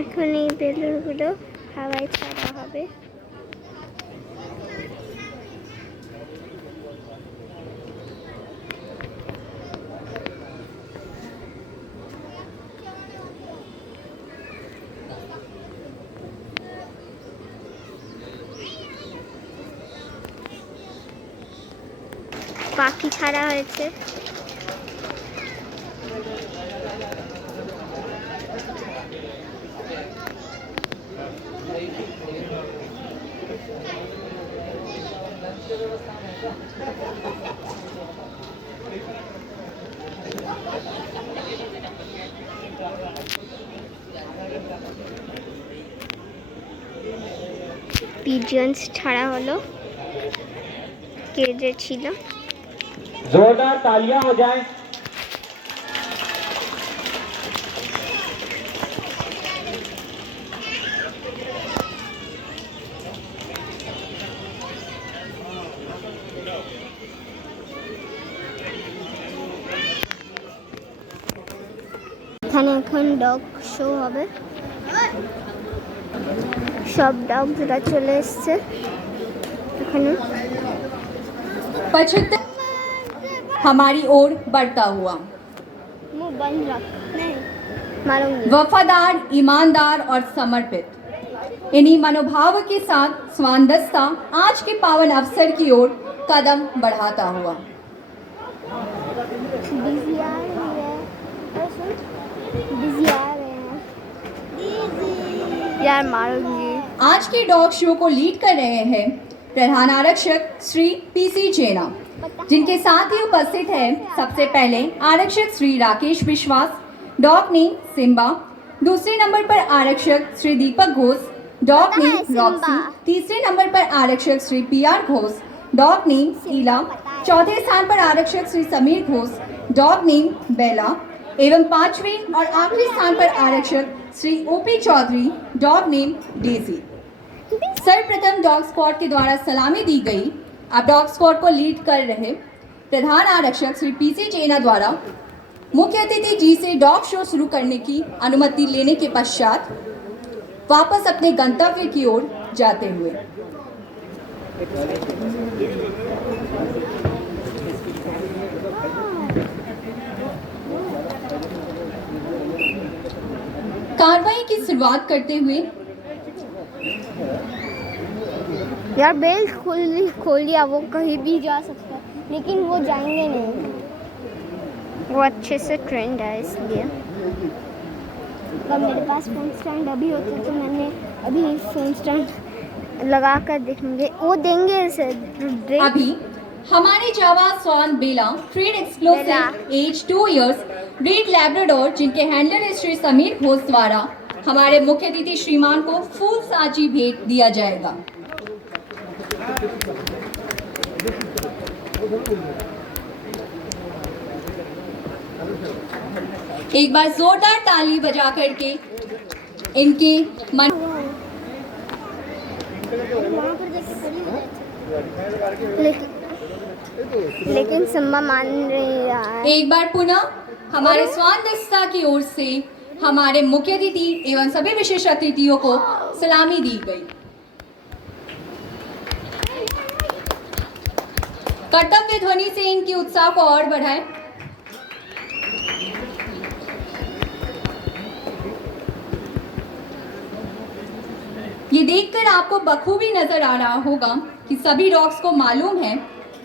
এখন এই বেলুনগুলো হাওয়ায় ছাড়া হবে। পাখি ছাড়া হয়েছে। পিজন্স ছাড়া হলো, কেজে ছিল। जोरदार तालियां हो जाए। এখানে এখন ডগ শো হবে। সব ডগরা চলে এসছে এখানে। 75 हमारी ओर बढ़ता हुआ, मुंह बंद रख, नहीं मारूंगी। वफादार, ईमानदार और समर्पित, इन्हीं मनोभाव के साथ स्वान दस्ता आज के पावन अवसर की ओर कदम बढ़ाता हुआ। बिजी आ रही है, बिजी आ रहे हैं यार, मारूंगी। आज के डॉग शो को लीड कर रहे हैं प्रधान आरक्षक श्री पीसी जैना, जिनके साथ ही उपस्थित है सबसे पहले आरक्षक Shri Rakesh Vishwas, dog name Simba. दूसरे नंबर पर आरक्षक Shri Deepak Ghosh, dog name Roxy. तीसरे नंबर पर आरक्षक Shri PR Ghosh, dog name Ella. चौथे स्थान पर आरक्षक Shri Sameer Ghosh, dog name Bella. एवं पांचवें और आखिरी स्थान पर आरक्षक Shri OP Chaudhary, dog name Daisy. सर्वप्रथम डॉग स्क्वाड के द्वारा सलामी दी गई। अब डॉग स्क्वाड को लीड कर रहे प्रधान आरक्षक श्री पीसी जैना द्वारा मुख्य अतिथि जी से डॉग शो शुरू करने की अनुमति लेने के पश्चात वापस अपने गंतव्य की ओर जाते हुए कार्रवाई की शुरुआत करते हुए यार बेल खोल दिया, वो कहीं भी जा सकता है, लेकिन वो जाएंगे नहीं, वो अच्छे से ट्रेंड है इसलिए। अगर मेरे पास फोन स्टैंड अभी होते तो मैंने अभी फोन स्टैंड लगा कर देखेंगे, वो देंगे इसे। अभी हमारे जावा स्वान Bella trained explosive age 2 years red Labrador, जिनके हैंडलर है श्री समीर घोष द्वारा हमारे मुख्य अतिथि श्रीमान को फूल साजी भेंट दिया जाएगा। एक बार जोरदार ताली बजा करके इनके मन लेकिन सिम्बा मान नहीं रहा है। एक बार पुनः हमारे स्वान दस्ता की ओर से हमारे मुख्य अतिथि एवं सभी विशेष अतिथियों को सलामी दी गई। कर्तव्य ध्वनि से इनकी उत्साह को और बढ़ाएं। ये देखकर आपको बखूबी नजर आ रहा होगा कि सभी डॉग्स को मालूम है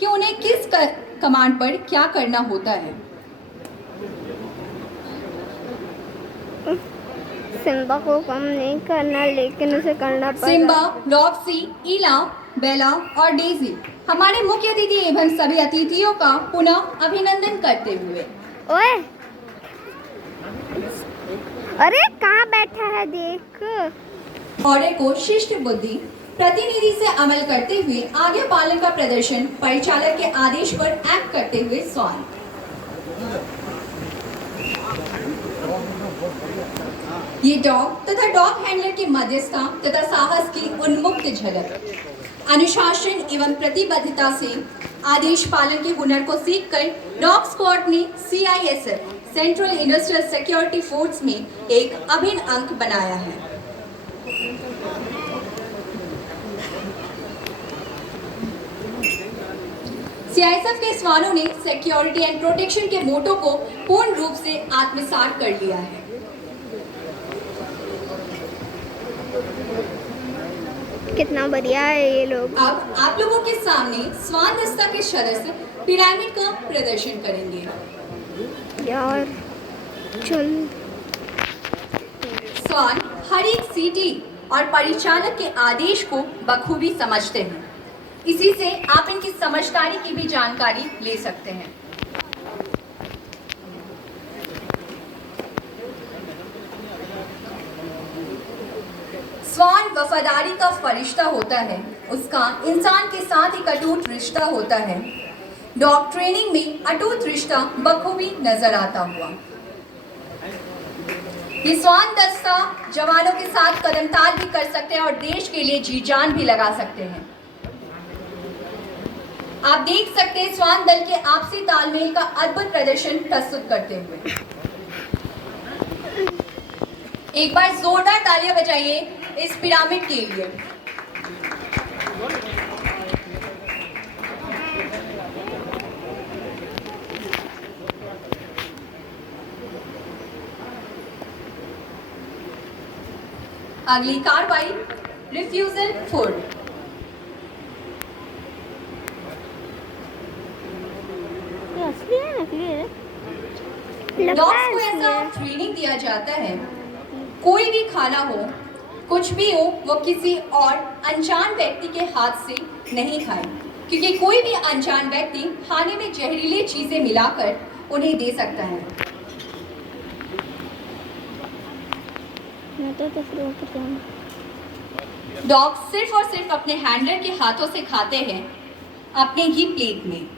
कि उन्हें किस कमांड पर क्या करना होता है। सिम्बा को कम नहीं करना, लेकिन उसे करना पड़ेगा। सिम्बा, रॉक्सी, ईला, बेला और डेजी हमारे मुख्य अतिथि एवं सभी अतिथियों का पुनः अभिनंदन करते हुए। ओए, अरे कहाँ बैठा है देख। ऑर्डर को शिष्ट बुद्धि प्रतिनिधि से अमल करते हुए आज्ञा पालन का प्रदर्शन परिचालक के आदेश पर एक्ट करते हुए स्वान। ये डॉग तथा डॉग हैंडलर की मध्यस्थता तथा साहस की उन्मुक्त झलक, अनुशासन एवं प्रतिबद्धता से आदेश पालन के हुनर को सीखकर डॉग स्क्वाड ने CISF central industrial security force में एक अभिन्न अंग बनाया है। सीआईएसएफ के स्वानों ने सिक्योरिटी एंड प्रोटेक्शन के मोटो को पूर्ण रूप से आत्मसात कर लिया है। कितना बढ़िया है ये लोग। अब आप लोगों के सामने स्वान दस्ता के सदस्य पिरामिड का प्रदर्शन करेंगे। यार चल। स्वान हर एक सीटी और परिचालक के आदेश को बखूबी समझते हैं। इसी से आप इनकी समझदारी की भी जानकारी ले सकते हैं। स्वान वफादारी का फरिश्ता होता है, उसका इंसान के साथ एक अटूट रिश्ता होता है। डॉग ट्रेनिंग में अटूट रिश्ता बखूबी नजर आता हुआ। ये स्वान दस्ता जवानों के साथ कदमताल भी कर सकते हैं और देश के लिए जी जान भी लगा सकते हैं। आप देख सकते हैं स्वान दल के आपसी तालमेल का अद्भुत प्रदर्शन प्रस्तुत करते हुए। एक बार जोरदार तालियां बजाइए इस पिरामिड के लिए। अगली कार्रवाई रिफ्यूजल फोर्ड। असली है नकली है? डॉग्स को ऐसा ट्रेनिंग दिया जाता है, कोई भी खाना हो, कुछ भी हो, वो किसी और अनजान व्यक्ति के हाथ से नहीं खाए, क्योंकि कोई भी अनजान व्यक्ति खाने में जहरीली चीजें मिलाकर उन्हें दे सकता है। डॉग्स सिर्फ और सिर्फ अपने हैंडलर के हाथों से खाते हैं, अपने ही प्लेट में।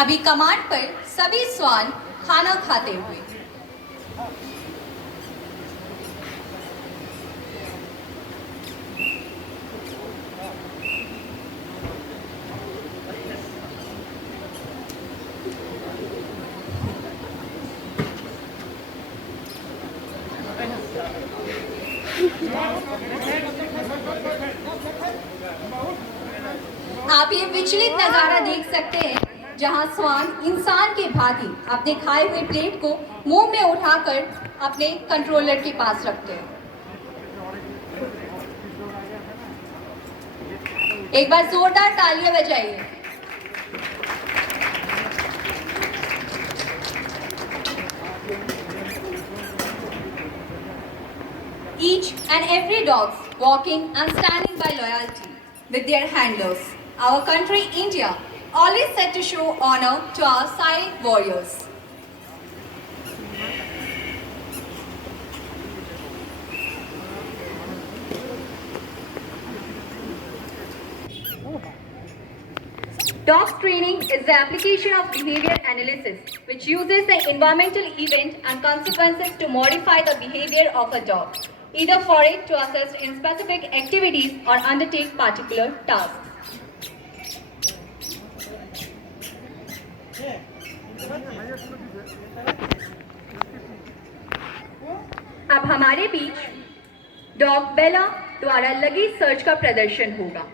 अभी कमांड पर सभी स्वान खाना खाते हुए। आप ये विचलित नजारा देख सकते हैं, जहां स्वान इंसान के भांति अपने खाए हुए प्लेट को मुंह में उठाकर अपने कंट्रोलर के पास रखते हैं। एक बार जोरदार तालियां बजाइए। Each and every dogs walking and standing by loyalty with their handlers. Our country, India, always set to show honor to our silent warriors. Dogs training is the application of behavior analysis, which uses the environmental event and consequences to modify the behavior of a dog, either for it to assist in specific activities or undertake particular tasks. अब हमारे बीच dog बेला द्वारा लगी search का प्रदर्शन होगा।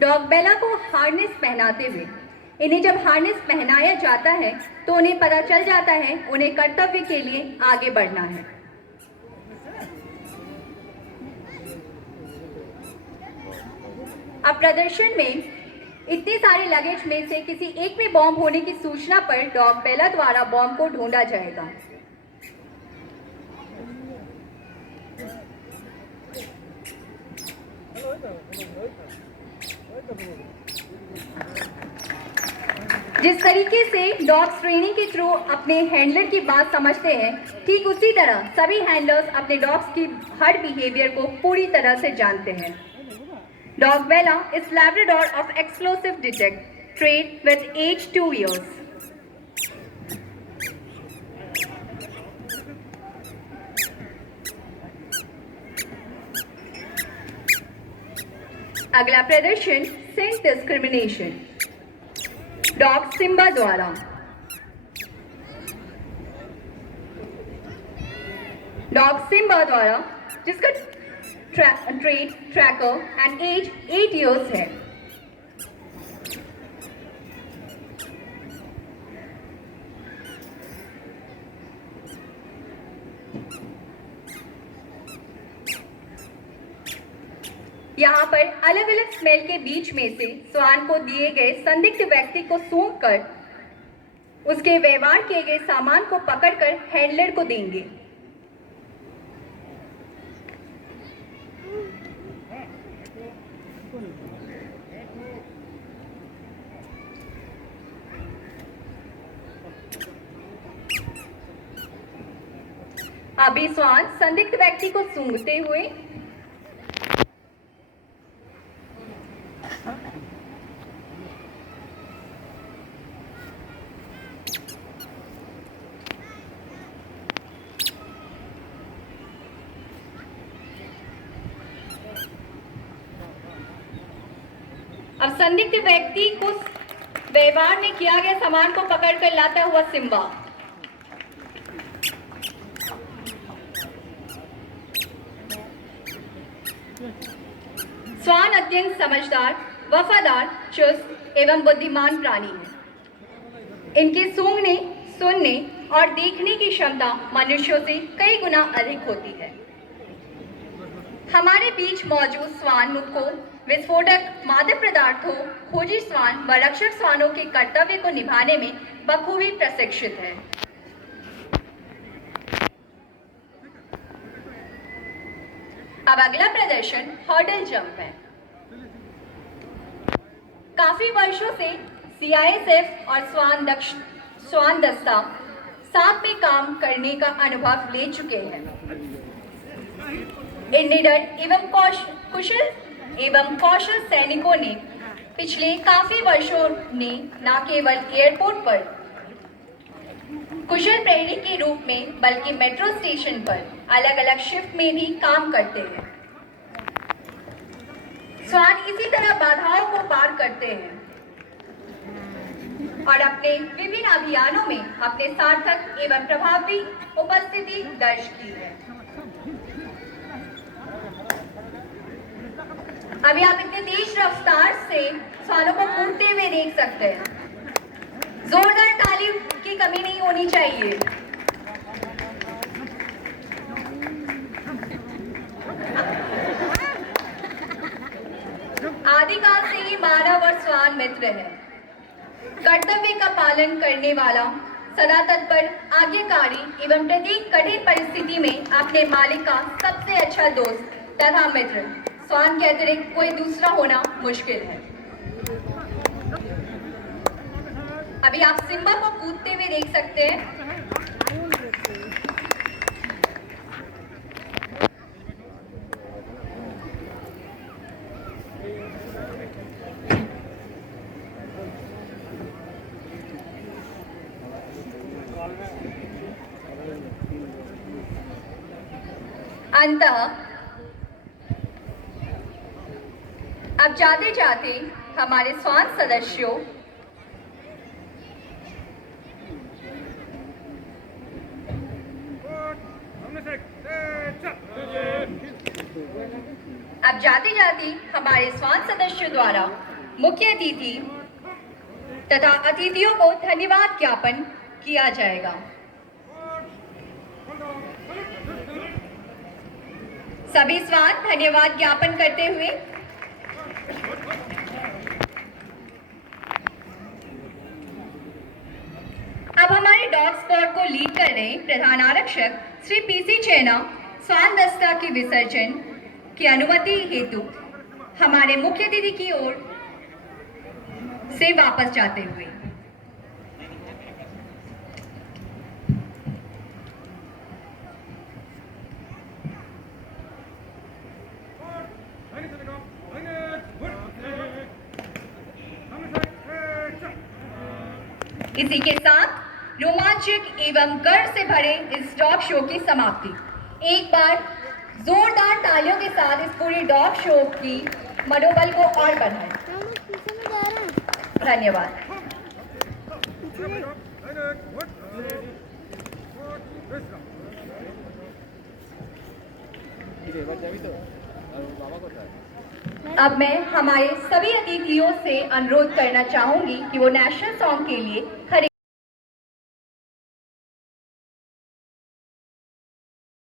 Dog बेला को harness पहनाते हुए, इन्हें जब हार्नेस पहनाया जाता है तो उन्हें पता चल जाता है उन्हें कर्तव्य के लिए आगे बढ़ना है। अब प्रदर्शन में इतने सारे लगेज में से किसी एक में बॉम्ब होने की सूचना पर डॉग बेला द्वारा बॉम्ब को ढूंढा जाएगा। जिस तरीके से डॉग्स ट्रेनिंग के थ्रू अपने हैंडलर की बात समझते हैं, ठीक उसी तरह सभी हैंडलर्स अपने डॉग्स की हर बिहेवियर को पूरी तरह से जानते हैं। Dog Bella is Labrador of explosive detect, trained with age 2 years. अगला प्रदर्शन सेंट डिस्क्रिमिनेशन, डॉग सिम्बा द्वारा। डॉग सिम्बा द्वारा जिसका trade tracker and age 8 years है। यहाँ पर अलग अलग स्मेल के बीच में से स्वान को दिए गए संदिग्ध व्यक्ति को सूंघकर उसके व्यवहार किए गए सामान को पकड़कर हैंडलर को देंगे। अभी स्वान संदिग्ध व्यक्ति को सूंघते हुए अब संदिग्ध व्यक्ति को व्यवहार में किया गया सामान को पकड़कर लाता हुआ सिम्बा। स्वान अत्यंत समझदार, वफादार, चुस्त एवं बुद्धिमान प्राणी है। इनके सूंघने, सुनने और देखने की क्षमता मनुष्यों से कई गुना अधिक होती है। हमारे बीच मौजूद स्वान मुख को विस्फोटक मादक पदार्थों, खोजी स्वान व रक्षक स्वानों के कर्तव्य को निभाने में बखूबी प्रशिक्षित है। अब अगला प्रदर्शन हर्डल जंप है। काफी वर्षों से CISF और स्वान दस्ता साथ में काम करने का अनुभव ले चुके हैं। इन निडर एवं कुशल सैनिकों ने पिछले काफी वर्षों ने न केवल एयरपोर्ट पर कुशल प्रहरी के रूप में बल्कि मेट्रो स्टेशन पर अलग अलग शिफ्ट में भी काम करते हैं। स्वान इसी तरह बाधाओं को पार करते हैं और अपने विभिन्न अभियानों में अपने सार्थक एवं प्रभावी उपस्थिति दर्ज की है। अभी आप इतने तेज रफ्तार से स्वानों को कूदते हुए देख सकते हैं। जोरदार ताली की कमी नहीं होनी चाहिए। आदिकाल से ही मानव और स्वान मित्र है। कर्तव्य का पालन करने वाला, सदा तत्पर, आज्ञाकारी एवं प्रत्येक कठिन परिस्थिति में अपने मालिक का सबसे अच्छा दोस्त तथा मित्र स्वान के अतिरिक्त कोई दूसरा होना मुश्किल है। अभी आप सिम्बा को कूदते हुए देख सकते हैं। अंततः अब जाते जाते हमारे स्वान सदस्यों द्वारा मुख्य अतिथि तथा अतिथियों को धन्यवाद ज्ञापन किया जाएगा। सभी स्वान धन्यवाद ज्ञापन करते हुए डॉग स्क्वाड को लीड कर रहे प्रधान आरक्षक श्री पीसी जैना स्वान दस्ता के विसर्जन की अनुमति हेतु हमारे मुख्य अतिथि की ओर से वापस जाते हुए इसी के साथ रोमांचक एवं गर्व से भरे इस डॉग शो की समाप्ति। एक बार जोरदार तालियों के साथ इस पूरी डॉग शो की मनोबल को और बढ़ाएं। धन्यवाद। अब मैं हमारे सभी अतिथियों से अनुरोध करना चाहूंगी कि वो नेशनल सॉन्ग के लिए खड़े